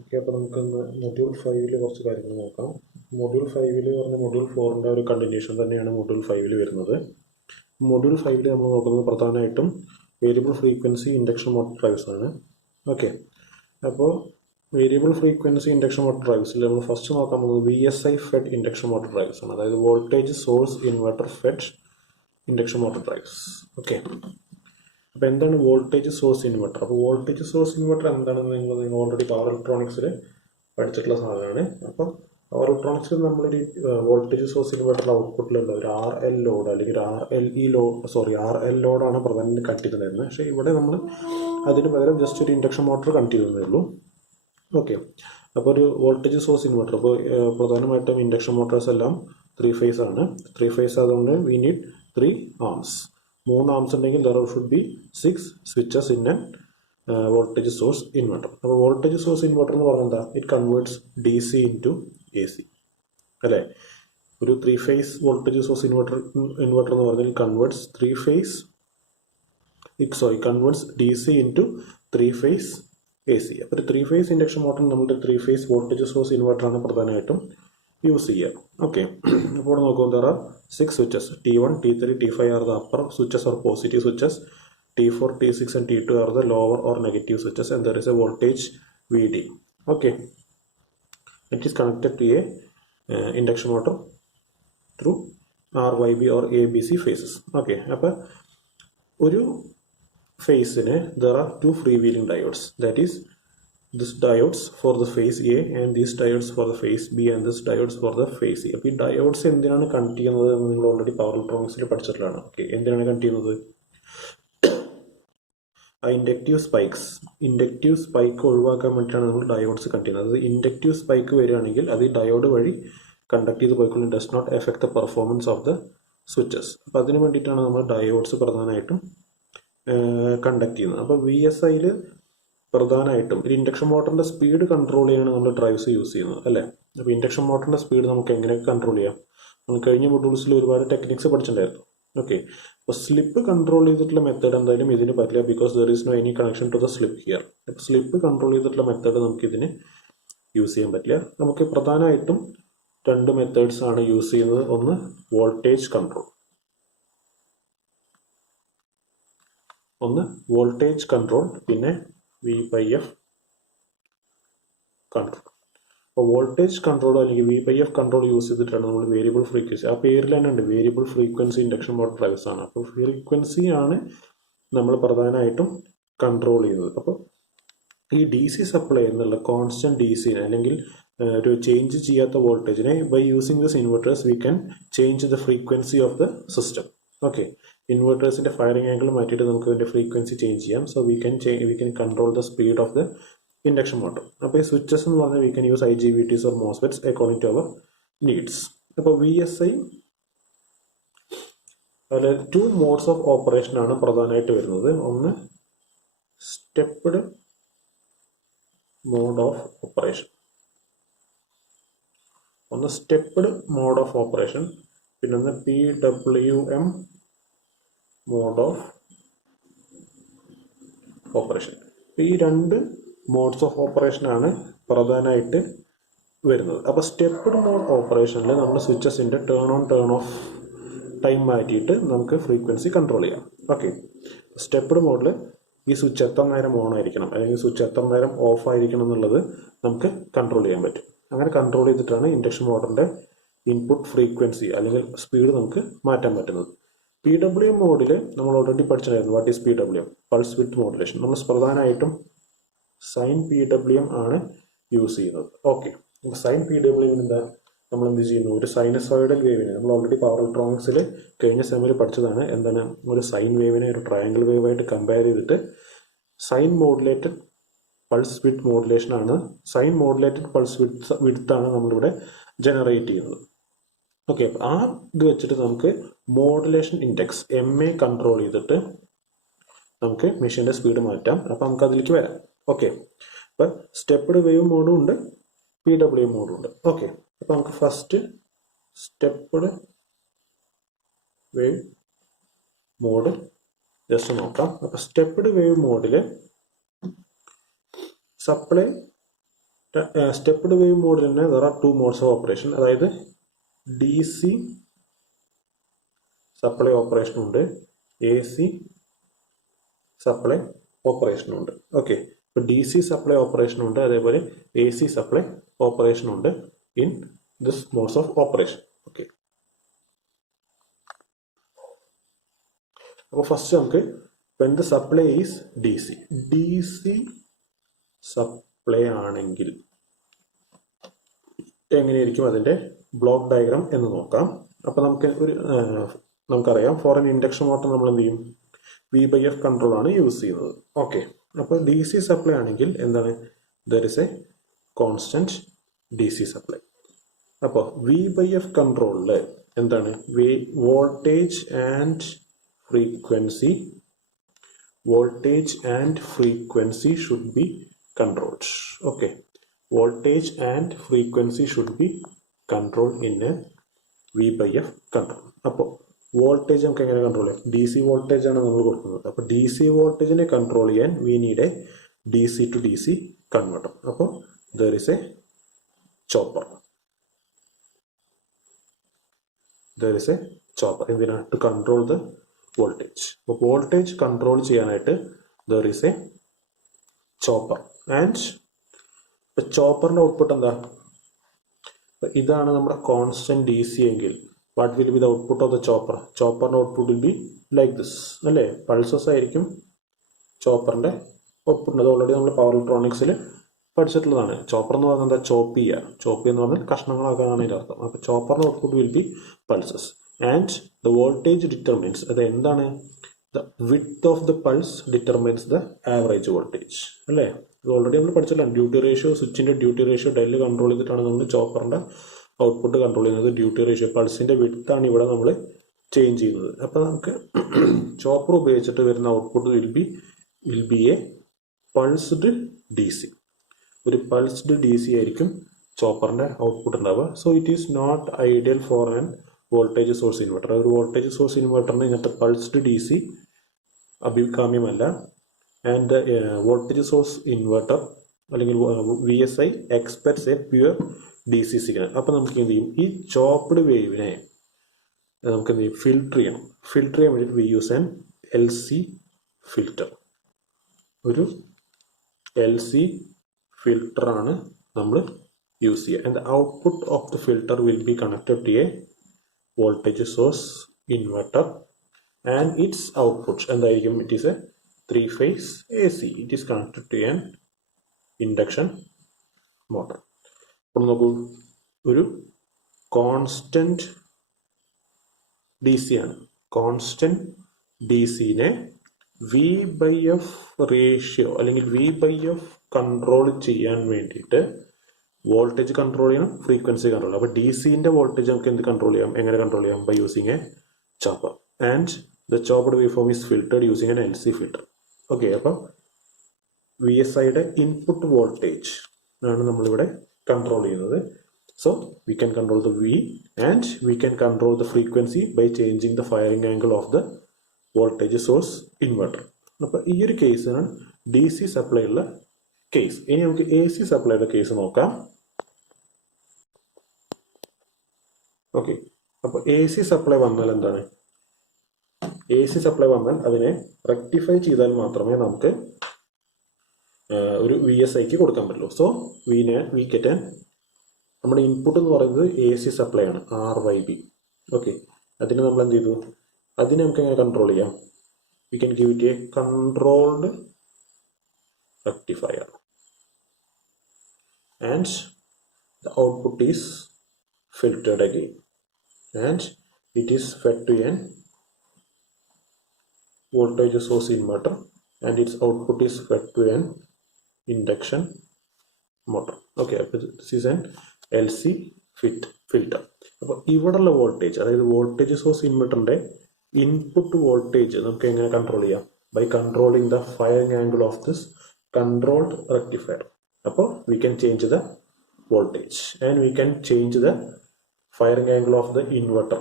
Okay, അപ്പോൾ നമുക്കൊന്ന് module 5 കുറച്ച് കാര്യങ്ങൾ നോക്കാം. മൊഡ്യൂൾ 5 പറഞ്ഞ മൊഡ്യൂൾ 4 ഒരു കണ്ടിന്യൂഷൻ തന്നെയാണ് മൊഡ്യൂൾ 5 വരുന്നത്. മൊഡ്യൂൾ 5 നമ്മൾ നോക്കുന്നത് പ്രധാനമായിട്ടും variable frequency induction motor drives ആണ്. ഓക്കെ, അപ്പോൾ വേരിയബിൾ ഫ്രീക്വൻസി ഇൻഡക്ഷൻ മോട്ടോർ ഡ്രൈവ്സിൽ നമ്മൾ ഫസ്റ്റ് നോക്കാൻ പോകുന്നത് VSI fed induction motor drives ആണ്. അതായത് voltage source inverter fed induction motor drives. Okay, അപ്പോൾ എന്താണ് വോൾട്ടേജ് സോഴ്സ് ഇൻവെർട്ടർ? അപ്പോൾ വോൾട്ടേജ് സോഴ്സ് ഇൻവെർട്ടർ എന്താണെന്ന് നിങ്ങൾ ഓൾറെഡി പവർ ഇലക്ട്രോണിക്സിൽ പഠിച്ചിട്ടുള്ള സാധനമാണ്. അപ്പോൾ പവർ ഇലക്ട്രോണിക്സിൽ നമ്മളൊരു വോൾട്ടേജ് സോഴ്സ് ഇൻവെർട്ടർ ഔട്ട്പുട്ടിലുള്ള ഒരു RL ലോഡ് അല്ലെങ്കിൽ RL ലോഡാണ് പ്രധാനമായിട്ടും കട്ട് ചെയ്തിരുന്നത്. പക്ഷേ ഇവിടെ നമ്മൾ അതിന് പകരം ജസ്റ്റ് ഒരു ഇൻഡക്ഷൻ മോട്ടോർ കട്ട് ചെയ്തതേ ഉള്ളൂ. ഓക്കെ, അപ്പോൾ ഒരു വോൾട്ടേജ് സോഴ്സ് ഇൻവെർട്ടർ, അപ്പോൾ പ്രധാനമായിട്ടും ഇൻഡക്ഷൻ മോട്ടോഴ്സ് എല്ലാം 3 ഫേസ് ആണ്. 3 ഫേസ് ആയതുകൊണ്ട് വി നീഡ് 3 ആംസ്. 3 ആംസ് ഉണ്ടെങ്കിൽ there should be 6 switches in A voltage source inverter. അപ്പോൾ വോൾട്ടേജ് സോഴ്സ് ഇൻവെർട്ടർ എന്ന് പറഞ്ഞാൽ എന്താ? It converts DC into AC അല്ലേ? ഒരു 3 ഫേസ് വോൾട്ടേജ് സോഴ്സ് ഇൻവെർട്ടർ എന്ന് പറഞ്ഞാൽ converts DC into 3 phase AC. അപ്പോൾ ഒരു 3 ഫേസ് ഇൻഡക്ഷൻ മോട്ടർ നമ്മുടെ 3 ഫേസ് വോൾട്ടേജ് സോഴ്സ് ഇൻവെർട്ടറാണ് പ്രധാനമായിട്ടും യൂസ് ചെയ്യുക. ഓക്കെ, അപ്പോൾ ഇവിടെ നോക്കുമ്പോൾ there are 6 switches. T1, T3, T5 are the upper switches or positive switches. T4, T6 and T2 are the lower or negative switches, and there is a voltage VD. Okay, it is connected to a induction motor through RYB or ABC phases. Okay, അപ്പോൾ ഒരു ഫേസിന് there are 2 freewheeling diodes. That is, this diodes for the phase A and these diodes for the phase B and this diodes for the phase C. അപ്പോൾ ഈ diodes എന്തിനാണ് connect ചെയ്യുന്നത് എന്ന് നിങ്ങൾ already power ഇലക്ട്രോണിക്സിൽ പഠിച്ചിട്ടുള്ളതാണ്. Okay, എന്തിനാണ് connect ചെയ്യുന്നത്? ആ ഇൻഡക്റ്റീവ് സ്പൈക്ക് ഒഴിവാക്കാൻ വേണ്ടിയിട്ടാണ് നമ്മൾ ഡയോഡ്സ് കണക്ട് ചെയ്യുന്നത്. അതായത് ഇൻഡക്റ്റീവ് സ്പൈക്ക് വരികയാണെങ്കിൽ അത് ഈ ഡയോഡ് വഴി കണ്ടക്ട് ചെയ്ത് പോയിക്കൊള്ളും. Does not affect the performance of the switches. അപ്പോൾ അതിന് വേണ്ടിയിട്ടാണ് നമ്മൾ ഡയോഡ്സ് പ്രധാനമായിട്ടും കണ്ടക്ട് ചെയ്യുന്നത്. അപ്പോൾ VSIയിൽ പ്രധാനമായിട്ടും ഒരു ഇൻഡക്ഷൻ മോട്ടറിന്റെ സ്പീഡ് കൺട്രോൾ ചെയ്യാനാണ് നമ്മൾ ഡ്രൈവ്സ് യൂസ് ചെയ്യുന്നത് അല്ലേ? അപ്പോൾ ഇൻഡക്ഷൻ മോട്ടറിന്റെ സ്പീഡ് നമുക്ക് എങ്ങനെയൊക്കെ കൺട്രോൾ ചെയ്യാം? നമ്മൾ കഴിഞ്ഞ മൊഡ്യൂൾസിൽ ഒരുപാട് ടെക്നിക്സ് പഠിച്ചിട്ടുണ്ടായിരുന്നു. ഓക്കെ, അപ്പോൾ സ്ലിപ്പ് കൺട്രോൾ ചെയ്തിട്ടുള്ള മെത്തേഡ് എന്തായാലും ഇതിന് പറ്റില്ല, because there is no any connection to the slip here. അപ്പോൾ സ്ലിപ്പ് കൺട്രോൾ ചെയ്തിട്ടുള്ള മെത്തേഡ് നമുക്ക് ഇതിന് യൂസ് ചെയ്യാൻ പറ്റില്ല. നമുക്ക് പ്രധാനമായിട്ടും 2 മെത്തേഡ്സ് ആണ് യൂസ് ചെയ്യുന്നത്. ഒന്ന് വോൾട്ടേജ് കൺട്രോൾ, പിന്നെ V/F കൺട്രോൾ. അപ്പോൾ വോൾട്ടേജ് കൺട്രോൾ അല്ലെങ്കിൽ V/F കൺട്രോൾ യൂസ് ചെയ്തിട്ടാണ് നമ്മൾ വേരിയബിൾ ഫ്രീക്വൻസി, ആ പേരിൽ തന്നെ ഉണ്ട് variable frequency induction motor drives ആണ്. അപ്പോൾ ഫ്രീക്വൻസി ആണ് നമ്മൾ പ്രധാനമായിട്ടും കൺട്രോൾ ചെയ്യുന്നത്. അപ്പോൾ ഈ DC സപ്ലൈ എന്നുള്ള കോൺസ്റ്റന്റ് DCനെ അല്ലെങ്കിൽ ഒരു ചേഞ്ച് ചെയ്യാത്ത വോൾട്ടേജിനെ by using this inverters we can change the frequency of the system. Okay, ഇൻവെർട്ടേഴ്സിന്റെ ഫയറിംഗ് ആംഗിൾ മാറ്റിയിട്ട് നമുക്ക് ഇതിന്റെ ഫ്രീക്വൻസി ചേഞ്ച് ചെയ്യാം. So we can control the speed of the induction motor. അപ്പോൾ ഈ സ്വിച്ചസ് എന്ന് പറഞ്ഞാൽ we can use IGBTs or MOSFETs according to our needs. അപ്പോൾ VSI അതിൽ 2 മോഡ്സ് ഓഫ് ഓപ്പറേഷൻ ആണ് പ്രധാനമായിട്ട് വരുന്നത്. ഒന്ന് സ്റ്റെപ്പ്ഡ് മോഡ് ഓഫ് ഓപ്പറേഷൻ, പിന്നെ ഒന്ന് PWM മോഡ് ഓഫ് ഓപ്പറേഷൻ. ഈ 2 മോഡ്സ് ഓഫ് ഓപ്പറേഷൻ ആണ് പ്രധാനമായിട്ട് വരുന്നത്. അപ്പോൾ സ്റ്റെപ്പ്ഡ് മോഡ് ഓപ്പറേഷനിൽ നമ്മൾ സ്വിച്ചസിന്റെ turn on turn off time മാറ്റിയിട്ട് നമുക്ക് ഫ്രീക്വൻസി കൺട്രോൾ ചെയ്യാം. ഓക്കെ, സ്റ്റെപ്പ്ഡ് മോഡിൽ ഈ സ്വിച്ച് എത്ര നേരം ഓൺ ആയിരിക്കണം അല്ലെങ്കിൽ സ്വിച്ച് എത്ര നേരം ഓഫ് ആയിരിക്കണം എന്നുള്ളത് നമുക്ക് കൺട്രോൾ ചെയ്യാൻ പറ്റും. അങ്ങനെ കൺട്രോൾ ചെയ്തിട്ടാണ് ഇൻഡക്ഷൻ മോട്ടറിന്റെ ഇൻപുട്ട് ഫ്രീക്വൻസി അല്ലെങ്കിൽ സ്പീഡ് നമുക്ക് മാറ്റാൻ പറ്റുന്നത്. PWM മോഡിൽ നമ്മൾ ഓൾറെഡി പഠിച്ചിട്ടുണ്ടായിരുന്നു. What is PWM? Pulse width modulation. നമ്മൾ പ്രധാനമായിട്ടും സൈൻ PWM ആണ് യൂസ് ചെയ്യുന്നത്. ഓക്കെ, സൈൻ PWM എന്താ? നമ്മൾ എന്ത് ചെയ്യുന്നു? ഒരു സൈനസോയിഡൽ വേവിനെ നമ്മൾ ഓൾറെഡി പവർ ഇലക്ട്രോണിക്സിൽ കഴിഞ്ഞ സെമിൽ പഠിച്ചതാണ്. എന്താണ്? ഒരു സൈൻ വേവിനെ ഒരു ട്രയാങ്കിൾ വേവായിട്ട് കമ്പയർ ചെയ്തിട്ട് sine modulated pulse width modulation ആണ്, സൈൻ മോഡുലേറ്റഡ് പൾസ് വിഡ്ത്ത് ആണ് നമ്മളിവിടെ ജനറേറ്റ് ചെയ്യുന്നത്. ഓക്കെ, ആ ഇത് വെച്ചിട്ട് നമുക്ക് മോഡുലേഷൻ ഇൻഡെക്സ് MA കൺട്രോൾ ചെയ്തിട്ട് നമുക്ക് മെഷീന്റെ സ്പീഡ് മാറ്റാം. അപ്പം നമുക്ക് അതിലേക്ക് വരാം. ഓക്കെ, അപ്പം സ്റ്റെപ്പ്ഡ് വേവ് മോഡും ഉണ്ട്, PWM മോഡും ഉണ്ട്. ഓക്കെ, അപ്പം നമുക്ക് first stepped wave mode just നോക്കാം. അപ്പം സ്റ്റെപ്പ്ഡ് വേവ് മോഡിൽ സപ്ലൈ സ്റ്റെപ്പ്ഡ് വേവ് മോഡിൽ തന്നെ there are two modes of operation. അതായത് DC സപ്ലൈ ഓപ്പറേഷൻ ഉണ്ട്, AC സപ്ലൈ ഓപ്പറേഷൻ ഉണ്ട്. ഓക്കെ, ഇപ്പോൾ DC സപ്ലൈ ഓപ്പറേഷൻ ഉണ്ട്, അതേപോലെ AC സപ്ലൈ ഓപ്പറേഷൻ ഉണ്ട് in this modes of operation. Okay, അപ്പോൾ ഫസ്റ്റ് നമുക്ക് when the supply is DC supply ആണെങ്കിൽ എങ്ങനെയായിരിക്കും അതിൻ്റെ ബ്ലോക്ക് ഡയഗ്രാം എന്ന് നോക്കാം. അപ്പോൾ നമുക്കറിയാം ഫോർ എൻ ഇൻഡക്ഷൻ മോട്ടർ നമ്മൾ എന്ത് ചെയ്യും, V/F കൺട്രോൾ ആണ് യൂസ് ചെയ്യുന്നത്. ഓക്കെ, അപ്പോൾ DC സപ്ലൈ ആണെങ്കിൽ എന്താണ്, there is a constant DC supply. അപ്പോൾ V/F കൺട്രോളിൽ എന്താണ്, voltage and frequency should be controlled. Okay, voltage and frequency should be controlled in a V/F control. അപ്പോൾ വോൾട്ടേജ് നമുക്ക് എങ്ങനെ കൺട്രോൾ ചെയ്യാം, DC വോൾട്ടേജ് ആണ് നമ്മൾ കൊടുക്കുന്നത്. അപ്പോൾ DC വോൾട്ടേജിനെ കൺട്രോൾ ചെയ്യാൻ we need a DC to DC converter. അപ്പോൾ ദർ ഇസ് എ ചോപ്പർ. എന്തിനാണ്, ടു കൺട്രോൾ ദ വോൾട്ടേജ്. അപ്പോൾ വോൾട്ടേജ് കൺട്രോൾ ചെയ്യാനായിട്ട് there is a chopper. And ചോപ്പറിന്റെ ഔട്ട്പുട്ട് എന്താ, ഇതാണ് നമ്മുടെ കോൺസ്റ്റന്റ് DC എങ്കിൽ what will be the output of the chopper. ചോപ്പറിന്റെ output will be like this അല്ലേ, പൾസസ് ആയിരിക്കും ചോപ്പറിന്റെ ഔട്ട്പുട്ട്. അത് ഓൾറെഡി നമ്മൾ പവർ ഇലക്ട്രോണിക്സിൽ പഠിച്ചിട്ടുള്ളതാണ്. ചോപ്പർ എന്ന് പറഞ്ഞാൽ എന്താ, ചോപ്പ് എന്ന് പറഞ്ഞാൽ കഷ്ണങ്ങളാക്കാനാണ് ഇതിൻ്റെ അർത്ഥം. അപ്പോൾ ചോപ്പറിന്റെ output will be pulses. And the voltage determines, അത് എന്താണ്, the width of the pulse determines the average voltage അല്ലേ. ഇത് ഓൾറെഡി നമ്മൾ പഠിച്ചല്ലോ, ഡ്യൂട്ടി റേഷ്യോ, സ്വിച്ചിന്റെ ഡ്യൂട്ടി റേഷ്യോ ഡെല്ല് കൺട്രോൾ ചെയ്തിട്ടാണ് നമ്മൾ ചോപ്പറിന്റെ ഔട്ട്പുട്ട് കൺട്രോൾ ചെയ്യുന്നത്. ഡ്യൂട്ടി റേഷ്യോ പൾസിന്റെ വിഡ്ത്ത് ആണ് ഇവിടെ നമ്മൾ ചേഞ്ച് ചെയ്യുന്നത്. അപ്പോൾ നമുക്ക് ചോപ്പർ ഉപയോഗിച്ചിട്ട് വരുന്ന output will be a pulsed DC. ഒരു പൾസ്ഡ് DC ആയിരിക്കും ചോപ്പറിന്റെ ഔട്ട്പുട്ട് ഉണ്ടാവുക. So it is not ideal for an voltage source inverter. ഒരു വോൾട്ടേജ് സോഴ്സ് ഇൻവെർട്ടറിന് ഇങ്ങനത്തെ പൾസ്ഡ് DC അഭികാമ്യമല്ല. ആൻഡ് വോൾട്ടേജ് സോഴ്സ് ഇൻവെർട്ടർ അല്ലെങ്കിൽ VSI expects a pure DC signal. അപ്പോൾ നമുക്ക് എന്ത് ചെയ്യും, ഈ ചോപ്ഡ് വേവിനെ നമുക്ക് എന്ത് ചെയ്യും, ഫിൽട്ടർ ചെയ്യണം. ഫിൽട്ടർ ചെയ്യാൻ വേണ്ടിയിട്ട് we use an LC filter. ഒരു LC ഫിൽട്ടറാണ് നമ്മൾ യൂസ് ചെയ്യുക. And the output of the filter will be connected to a voltage source inverter and its output എന്തായിരിക്കും, it is a 3-phase AC. it is connected to an induction motor. അപ്പോൾ നോക്കൂ, ഒരു constant DC ആണ്. Constant DCനെ V/F ratio അല്ലെങ്കിൽ V/F control ചെയ്യാൻ വേണ്ടിയിട്ട് voltage control ചെയ്യണം, frequency control. അപ്പോൾ DCന്റെ വോൾട്ടേജ് നമുക്ക് എന്ത് കൺട്രോൾ ചെയ്യാം, എങ്ങനെ കൺട്രോൾ ചെയ്യാം, by using a chopper. And the chopped wave form is filtered using an LC filter. Okay, അപ്പോൾ VSIയുടെ ഇൻപുട്ട് വോൾട്ടേജ് ആണ് നമ്മളിവിടെ കൺട്രോൾ ചെയ്യുന്നത്. So we can control the V and we can control the frequency by changing the firing angle of the voltage source inverter. അപ്പോൾ ഈ ഒരു കേസിനാണ് DC supply ഉള്ള കേസ്. ഇനി നമുക്ക് AC സപ്ലൈയുടെ കേസ് നോക്കാം. ഓക്കെ, അപ്പോൾ AC സപ്ലൈ വന്നാൽ എന്താണ്, AC സപ്ലൈ വന്നാൽ അതിനെ റെക്ടിഫൈ ചെയ്താൽ മാത്രമേ നമുക്ക് ഒരു VSIക്ക് കൊടുക്കാൻ പറ്റുള്ളൂ. സോ വി ഗെറ്റ് നമ്മുടെ ഇൻപുട്ട് എന്ന് പറയുന്നത് AC സപ്ലൈ ആണ്, RYB. ഓക്കെ, അതിന് നമ്മൾ എന്ത് ചെയ്തു, അതിനെ നമുക്ക് എങ്ങനെ കൺട്രോൾ ചെയ്യാം, we can give it A controlled rectifier and the output is filtered again and it is fed to an voltage source inverter and its output is fed to an induction motor. Okay, this is an LC filter. അപ്പോൾ ഇവിടെയുള്ള voltage, അതായത് voltage source ഇൻവെർട്ടറിന്റെ input voltage നമുക്ക് എങ്ങനെ control ചെയ്യാം, by controlling the firing angle of this controlled rectifier. അപ്പോൾ we can change the voltage and we can change the firing angle of the inverter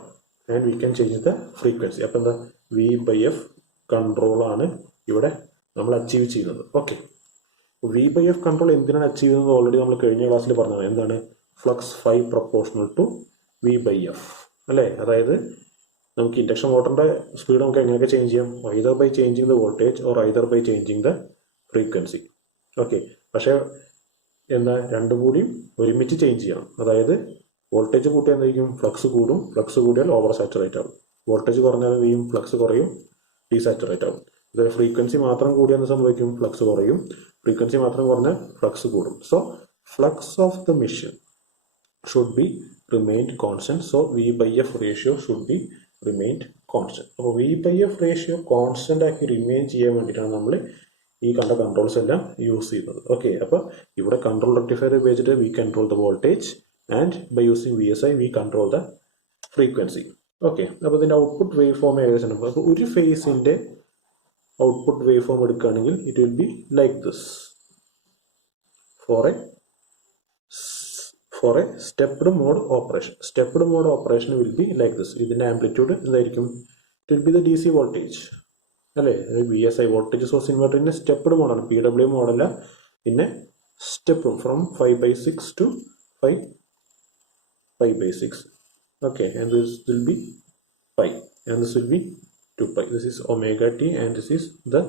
and we can change the frequency. അപ്പോൾ എന്താ, V/F control ആണ് ഇവിടെ നമ്മൾ achieve ചെയ്യുന്നത്. Okay, V by F control എന്തിനാണ് achieve ചെയ്യുന്നത് already നമ്മൾ കഴിഞ്ഞ ക്ലാസ്സിൽ പറഞ്ഞത്. എന്താണ്? Flux phi proportional to V by F അല്ലേ? അതായത് നമുക്ക് ഇൻഡക്ഷൻ മോട്ടറിന്റെ സ്പീഡ് നമുക്ക് എങ്ങനെയൊക്കെ ചേഞ്ച് ചെയ്യാം? Either by changing the voltage or either by changing the frequency. Okay, പക്ഷേ എന്താ, രണ്ടും കൂടി ഒരുമിച്ച് ചേഞ്ച് ചെയ്യണം. അതായത് വോൾട്ടേജ് കൂട്ടിയാൽ എന്തായിരിക്കും? ഫ്ലക്സ് കൂടും. ഫ്ലക്സ് കൂടിയാൽ ഓവർ സാച്ചുറേറ്റ് ആകും. വോൾട്ടേജ് കുറഞ്ഞാൽ എന്ത് ചെയ്യും? ഫ്ലക്സ് കുറയും, ഡീസാച്ചുറേറ്റ് ആകും. അതായത് ഫ്രീക്വൻസി മാത്രം കൂടിയാൽ സംഭവിക്കും? ഫ്ലക്സ് കുറയും. ഫ്രീക്വൻസി മാത്രം കുറഞ്ഞാൽ ഫ്ലക്സ് കൂടും. So flux of the machine should be remained constant. So V by F ratio should be remained constant. അപ്പോൾ V by F ratio constant ആക്കി റിമെയിൻ ചെയ്യാൻ വേണ്ടിയിട്ടാണ് നമ്മൾ ഈ കണ്ട കൺട്രോൾസ് എല്ലാം യൂസ് ചെയ്യുന്നത്. ഓക്കെ, അപ്പോൾ ഇവിടെ കൺട്രോൾ റെക്ടിഫയർ ഉപയോഗിച്ചിട്ട് we control the voltage and by using V S I we control the frequency. Okay, അപ്പോൾ ഇതിൻ്റെ ഔട്ട്പുട്ട് വേവ് ഫോം ഏകദേശം ഉണ്ട്. അപ്പോൾ ഒരു ഫേസിൻ്റെ ഔട്ട്പുട്ട് വേവ് ഫോം എടുക്കുകയാണെങ്കിൽ it will be like this for a stepped mode operation. Stepped mode operation will be like this. ഇതിൻ്റെ amplitude എന്തായിരിക്കും? It will be the D C voltage അല്ലേ? V S I voltage source ഇൻവെർട്ടറിന്റെ stepped മോഡാണ്, P W മോഡല്ല. പിന്നെ സ്റ്റെപ്പും from 5/6 to 5/6. Okay, and this will be pi, and this will be 2 pi. This is omega t, and this is the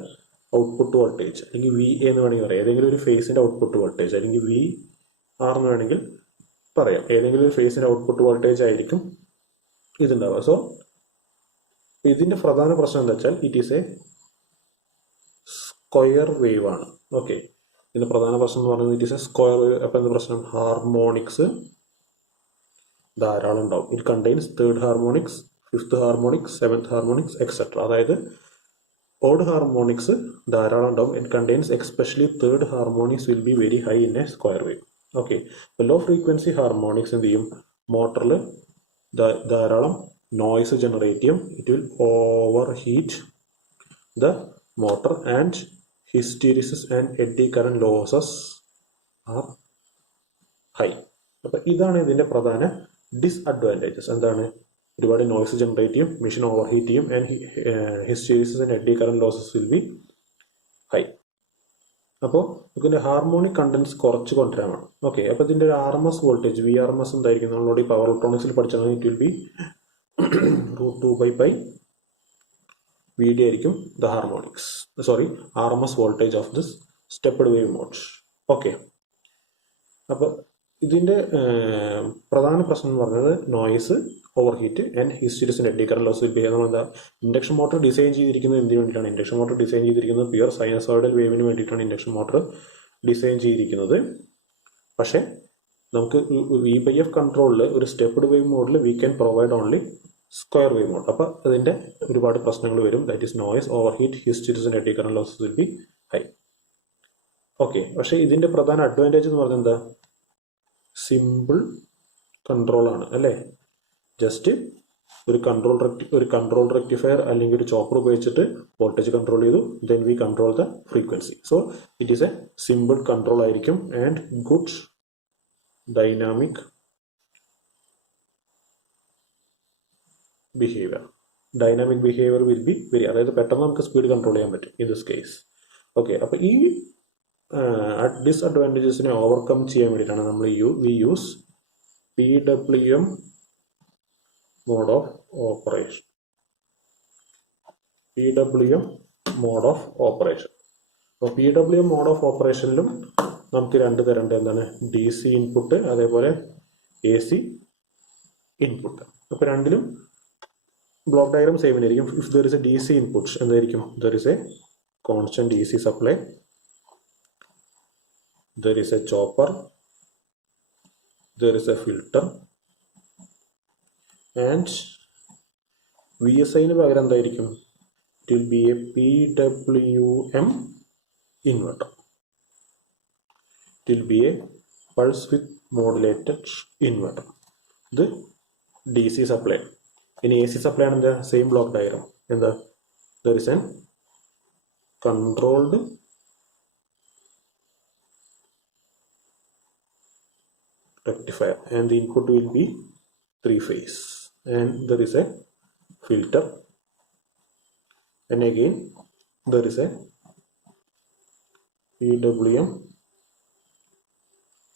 output voltage. അല്ലെങ്കിൽ V എന്ന് വേണമെങ്കിൽ പറയാം. ഏതെങ്കിലും ഒരു ഫേസിന്റെ ഔട്ട്പുട്ട് വോൾട്ടേജ് അല്ലെങ്കിൽ വി ആർ എന്ന് വേണമെങ്കിൽ പറയാം. ഏതെങ്കിലും ഒരു ഫേസിന്റെ ഔട്ട്പുട്ട് വോൾട്ടേജ് ആയിരിക്കും ഇതുണ്ടാവുക. സോ ഇതിന്റെ പ്രധാന പ്രശ്നം എന്താ വെച്ചാൽ it is A square wave ആണ്. ഓക്കെ, ഇതിന്റെ പ്രധാന പ്രശ്നം എന്ന് പറയുന്നത് it is A square wave. അപ്പൊ എന്താ പ്രശ്നം? ഹാർമോണിക്സ് ധാരാളം ഉണ്ടാവും. It contains third harmonics, fifth harmonics, seventh harmonics etcetera. അതായത് ഓഡ് ഹാർമോണിക്സ് ധാരാളം ഉണ്ടാവും. It contains especially third harmonics will be very high in A square wave. Okay, അപ്പോൾ low frequency harmonics എന്ത് ചെയ്യും? മോട്ടറിൽ ധാരാളം നോയ്സ് ജനറേറ്റ് ചെയ്യും. It will over heat the motor and hysteresis and eddy current losses are high. അപ്പൊ ഇതാണ് ഇതിന്റെ പ്രധാന disadvantages. എന്താണ്? ഒരുപാട് നോയ്സ് ജനറേറ്റ് ചെയ്യും, മെഷീൻ ഓവർ ഹീറ്റ് ചെയ്യും, and hysteresis and eddy current losses will be high. അപ്പോൾ ഇതിന്റെ ഹാർമോണിക് കണ്ടൻസ് കുറച്ച് കൊണ്ടുവരാനാണ്. ഓക്കെ, അപ്പോൾ ഇതിന്റെ ഒരു RMS വോൾട്ടേജ് VRMS എന്തായിരിക്കും? നമ്മളോട് ഈ പവർ ഇലക്ട്രോണിക്സിൽ പഠിച്ചാൽ it will be √2 pi VD ആയിരിക്കും the harmonics, RMS voltage of this stepped wave mode. Okay, അപ്പോൾ ഇതിന്റെ പ്രധാന പ്രശ്നം എന്ന് പറയുന്നത് noise, over heat and hysteresis and eddy current loss will be. നമ്മളെന്താ ഇൻഡക്ഷൻ മോട്ടോർ ഡിസൈൻ ചെയ്തിരിക്കുന്നത് എന്തിനു വേണ്ടിയിട്ടാണ്? ഇൻഡക്ഷൻ മോട്ടോർ ഡിസൈൻ ചെയ്തിരിക്കുന്നത് പ്യുവർ സൈനസോയിഡൽ വേവിന് വേണ്ടിയിട്ടാണ് ഇൻഡക്ഷൻ മോട്ടോർ ഡിസൈൻ ചെയ്തിരിക്കുന്നത്. പക്ഷേ നമുക്ക് V/F കൺട്രോളിൽ ഒരു സ്റ്റെപ്ഡ് വേവ് മോഡിൽ we can provide only square wave mode. അപ്പോൾ അതിന്റെ ഒരുപാട് പ്രശ്നങ്ങൾ വരും. That is noise, over heat, hysteresis and eddy current losses will be high. Okay, പക്ഷേ ഇതിന്റെ പ്രധാന അഡ്വാൻറ്റേജ് എന്ന് പറഞ്ഞാൽ എന്താ? സിമ്പിൾ കൺട്രോൾ ആണ് അല്ലേ? ജസ്റ്റ് ഒരു കൺട്രോൾ റെക്ടിഫയർ അല്ലെങ്കിൽ ഒരു ചോപ്പർ ഉപയോഗിച്ചിട്ട് വോൾട്ടേജ് കൺട്രോൾ ചെയ്തു, then we control the frequency. So it is a simple control ആയിരിക്കും and good dynamic behaviour. Dynamic behaviour will be very, അതായത് പെട്ടെന്ന് നമുക്ക് സ്പീഡ് കൺട്രോൾ ചെയ്യാൻ പറ്റും ഇൻ ദിസ് കേസ്. ഓക്കെ, അപ്പോൾ ഈ ഡിസ്അഡ്വാൻറ്റേജസിനെ ഓവർകം ചെയ്യാൻ വേണ്ടിയിട്ടാണ് നമ്മൾ we use PWM mode of operation. PWM mode of operation. അപ്പോൾ PWM മോഡ് ഓഫ് ഓപ്പറേഷനിലും നമുക്ക് രണ്ട് തരണ്ട്. എന്താണ്? DC ഇൻപുട്ട്, അതേപോലെ AC ഇൻപുട്ട്. അപ്പോൾ രണ്ടിലും ബ്ലോക്ക് ഡയഗ്രാം സെയിം ആയിരിക്കും. If there is a DC input എന്തായിരിക്കും? There is a constant DC supply, there is a chopper, there is a filter, and VSI ന് പകരം എന്തായിരിക്കും? It will be a PWM inverter. It will be a pulse width modulated inverter. ഇത് DC supply. ഇനി AC supply ആണ് എന്താ? Same block diagram. എന്താ? there is an controlled rectifier and the input will be 3-phase, and there is a filter, and again there is a PWM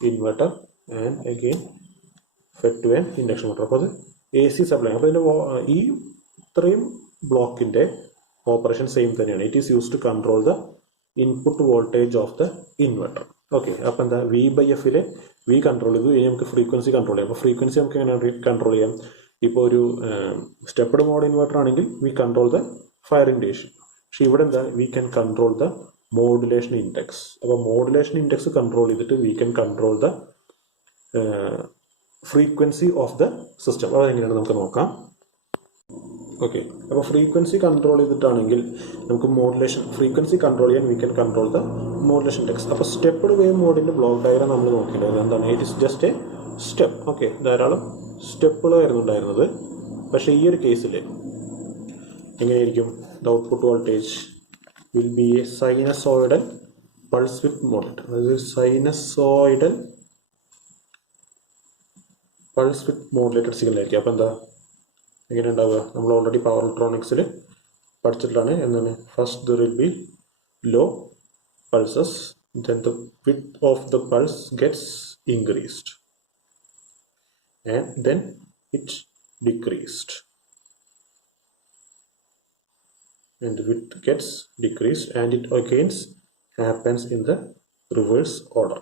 inverter and again fed to an induction motor. അപ്പോൾ അത് AC supply. അപ്പോൾ ഇതിൻ്റെ ഈ ഇത്രയും ബ്ലോക്കിൻ്റെ operation same തന്നെയാണ്. It is use to control the input voltage of the inverter. Okay, അപ്പോൾ എന്താ V/F V കൺട്രോൾ ചെയ്തു. ഇനി നമുക്ക് ഫ്രീക്വൻസി കൺട്രോൾ ചെയ്യാം. അപ്പോൾ ഫ്രീക്വൻസി നമുക്ക് എങ്ങനെ കൺട്രോൾ ചെയ്യാം? ഇപ്പോൾ ഒരു സ്റ്റെപ്പ്ഡ് മോഡ് ഇൻവെർട്ടർ ആണെങ്കിൽ we control the firing ratio. പക്ഷെ ഇവിടെ എന്താ, we can control the modulation index. അപ്പോൾ മോഡുലേഷൻ ഇൻഡെക്സ് കൺട്രോൾ ചെയ്തിട്ട് we can control the frequency of the system. അതെങ്ങനെയാണ് നമുക്ക് നോക്കാം. ഓക്കെ, അപ്പോൾ ഫ്രീക്വൻസി കൺട്രോൾ ചെയ്തിട്ടാണെങ്കിൽ നമുക്ക് മോഡുലേഷൻ ഫ്രീക്വൻസി കൺട്രോൾ ചെയ്യാൻ we can control the modulation index. അപ്പോൾ സ്റ്റെപ്പ്ഡ് വേവ് മോഡിൻ്റെ ബ്ലോക്ക് ഡയഗ്രാം നമ്മൾ നോക്കിയില്ല. എന്താണ്, it is just a step. Okay, ധാരാളം സ്റ്റെപ്പുകളായിരുന്നു ഉണ്ടായിരുന്നത്. പക്ഷേ ഈ ഒരു കേസിൽ എങ്ങനെയായിരിക്കും? The output voltage will be a sinusoidal pulse with modulator. അതായത് സൈനസോയിഡൽ പൾസ് വിത്ത് മോഡുലേറ്റഡ് സിഗ്നൽ ആയിരിക്കും. അപ്പോൾ എന്താ എങ്ങനെ ഉണ്ടാവുക? നമ്മൾ ഓൾറെഡി പവർ ഇലക്ട്രോണിക്സിൽ പഠിച്ചിട്ടാണ്. എന്താണ്, first there will be low pulses, then the width of the pulse gets increased and then it decreased, and the width gets decreased and it again happens in the reverse order.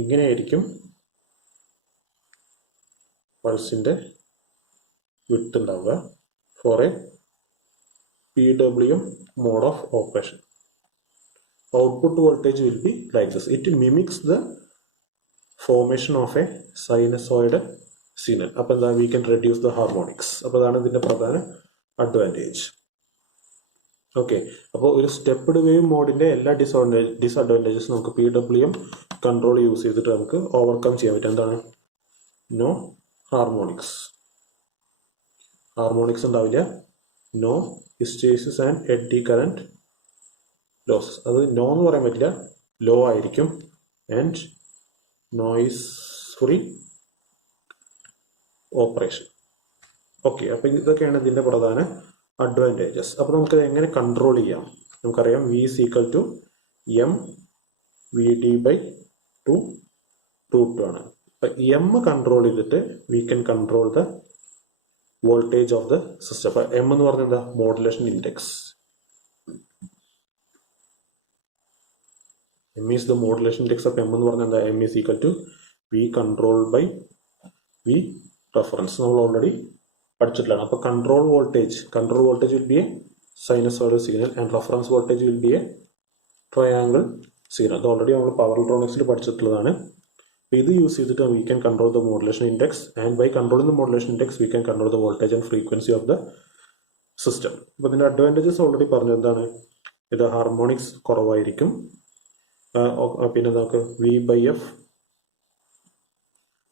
ഇങ്ങനെയായിരിക്കും പൾസിൻ്റെ width ഉണ്ടാവുക for a PWM mode of operation. Output voltage will be like this. It mimics the formation of a sinusoidal signal. അപ്പോൾ എന്താ, we can reduce the harmonics. അപ്പോൾ അതാണ് ഇതിൻ്റെ പ്രധാന advantage. Okay, അപ്പോൾ ഒരു സ്റ്റെപ്പ്ഡ് വേവ് മോഡിൻ്റെ എല്ലാ ഡിസഡ്വാൻറ്റേജസ് നമുക്ക് PWM കൺട്രോൾ യൂസ് ചെയ്തിട്ട് നമുക്ക് ഓവർകം ചെയ്യാൻ പറ്റും. എന്താണ്, നോ ഹാർമോണിക്സ് ഉണ്ടാവില്ല. No hysteresis and eddy current losses. അത് നോ എന്ന് പറയാൻ പറ്റില്ല, ലോ ആയിരിക്കും. And noise free operation. Okay, അപ്പം ഇതൊക്കെയാണ് ഇതിൻ്റെ പ്രധാന അഡ്വാൻറ്റേജസ്. അപ്പോൾ നമുക്കത് എങ്ങനെ കൺട്രോൾ ചെയ്യാം? നമുക്കറിയാം V is equal to mVd/2 ആണ്. അപ്പം M കൺട്രോൾ ചെയ്തിട്ട് we can control the voltage of the system. അപ്പം M എന്ന് പറഞ്ഞാൽ എന്താ, modulation index. M is the modulation index. അപ്പം M എന്ന് പറഞ്ഞാൽ എന്താ, M is equal to V controlled by V reference. നമ്മൾ ഓൾറെഡി പഠിച്ചിട്ടുള്ളതാണ്. അപ്പോൾ control voltage will be a sinusoidal signal and reference voltage will be a triangle signal. അത് already നമ്മൾ power ഇലക്ട്രോണിക്സിൽ പഠിച്ചിട്ടുള്ളതാണ്. ഇത് യൂസ് ചെയ്തിട്ട് we can control the modulation index and by controlling the modulation index we can control the voltage and frequency of the system. അപ്പോൾ ഇതിൻ്റെ advantages already പറഞ്ഞു. എന്താണ്, ഇത് ഹാർമോണിക്സ് കുറവായിരിക്കും. പിന്നെ നമുക്ക് V/F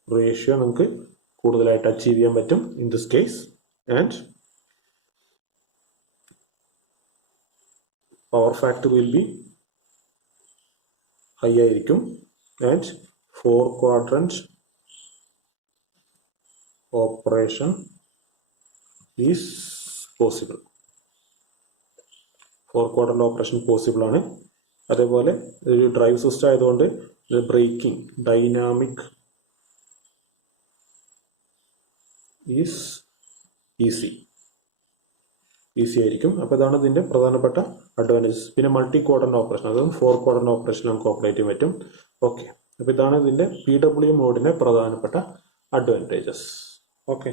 റേഷ്യോ നമുക്ക് കൂടുതലായിട്ട് അച്ചീവ് ചെയ്യാൻ പറ്റും in this case. And power factor will be high ആയിരിക്കും. And 4 quadrant operation is possible. 4 quadrant operation possible ആണ്. അതേപോലെ ഒരു ഡ്രൈവ് സിസ്റ്റം ആയതുകൊണ്ട് ബ്രേക്കിംഗ് ഡൈനാമിക് ഈസ് ഈസി ആയിരിക്കും. അപ്പോൾ ഇതാണ് ഇതിൻ്റെ പ്രധാനപ്പെട്ട അഡ്വാൻറ്റേജസ്. പിന്നെ മൾട്ടി ക്വാഡ്രന്റ് ഓപ്പറേഷൻ, അതും 4 quadrant ഓപ്പറേഷൻ നമുക്ക് ഓപ്പറേറ്റ് ചെയ്യാൻ പറ്റും. ഓക്കെ, അപ്പോൾ ഇതാണ് ഇതിൻ്റെ PWM മോഡിൻ്റെ പ്രധാനപ്പെട്ട അഡ്വാൻറ്റേജസ്. ഓക്കെ.